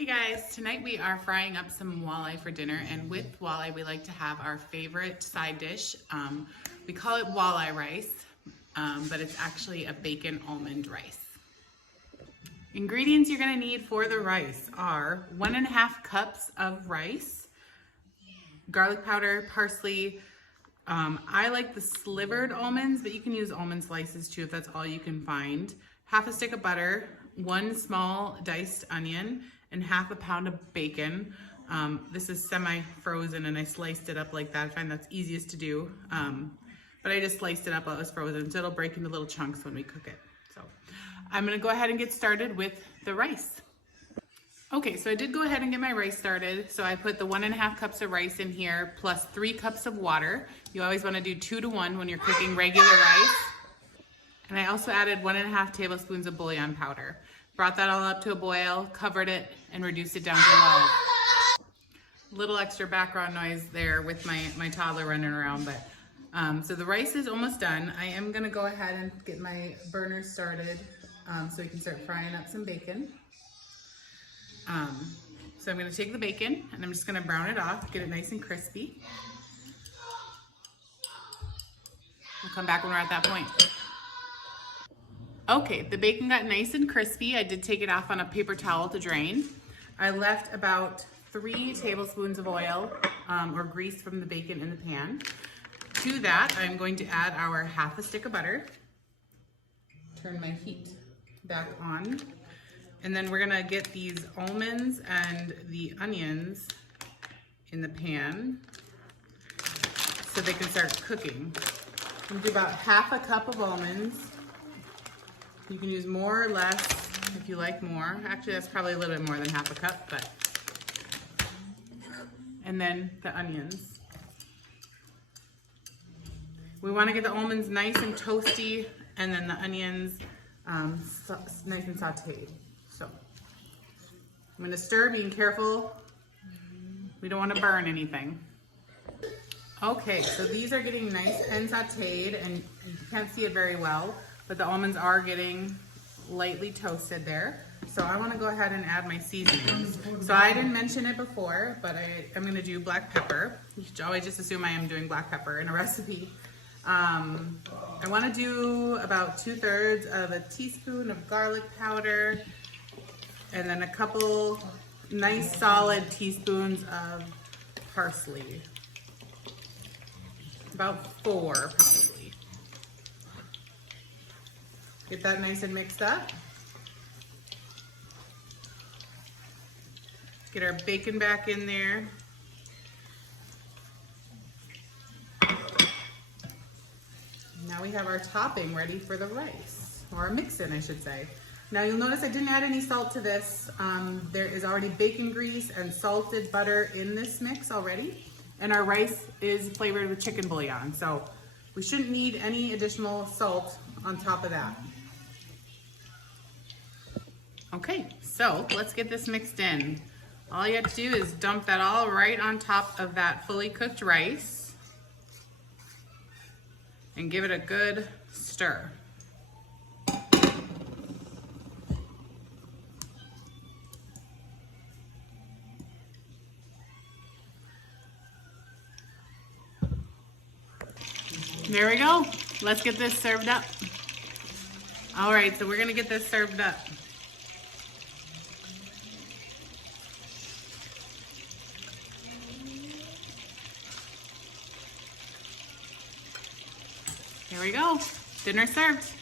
Hey guys, tonight we are frying up some walleye for dinner, and with walleye we like to have our favorite side dish. We call it walleye rice, but it's actually a bacon almond rice. Ingredients you're going to need for the rice are 1.5 cups of rice, garlic powder, parsley. I like the slivered almonds, but you can use almond slices too if that's all you can find. Half a stick of butter, 1 small diced onion, and half a pound of bacon. This is semi-frozen and I sliced it up like that. I find that's easiest to do. But I just sliced it up while it was frozen, so it'll break into little chunks when we cook it. So I'm gonna go ahead and get started with the rice. Okay, so I did go ahead and get my rice started. So I put the 1.5 cups of rice in here plus 3 cups of water. You always wanna do 2 to 1 when you're cooking regular rice. And I also added 1.5 tablespoons of bouillon powder. Brought that all up to a boil, covered it, and reduced it down to low. Little extra background noise there with my toddler running around, but so the rice is almost done. I am gonna go ahead and get my burner started so we can start frying up some bacon. So I'm gonna take the bacon and I'm just gonna brown it off, get it nice and crispy. We'll come back when we're at that point. Okay, the bacon got nice and crispy. I did take it off on a paper towel to drain. I left about 3 tablespoons of oil or grease from the bacon in the pan. To that, I'm going to add our half a stick of butter. Turn my heat back on. And then we're gonna get these almonds and the onions in the pan so they can start cooking. I'm gonna do about half a cup of almonds. You can use more or less if you like more. Actually, that's probably a little bit more than half a cup, but. And then the onions. We want to get the almonds nice and toasty, and then the onions nice and sauteed. So I'm going to stir, being careful. We don't want to burn anything. Okay, so these are getting nice and sauteed, and you can't see it very well, but the almonds are getting lightly toasted there. So I want to go ahead and add my seasonings. So I didn't mention it before, but I'm going to do black pepper. You should always just assume I am doing black pepper in a recipe. I want to do about 2/3 of a teaspoon of garlic powder, and then a couple nice solid teaspoons of parsley. About 4 probably. Get that nice and mixed up. Get our bacon back in there. Now we have our topping ready for the rice, or a mix-in, I should say. Now you'll notice I didn't add any salt to this. There is already bacon grease and salted butter in this mix already, and our rice is flavored with chicken bouillon, so we shouldn't need any additional salt on top of that. Okay, so let's get this mixed in. All you have to do is dump that all right on top of that fully cooked rice and give it a good stir. There we go. Let's get this served up. All right, so we're gonna get this served up. Here we go. Dinner served.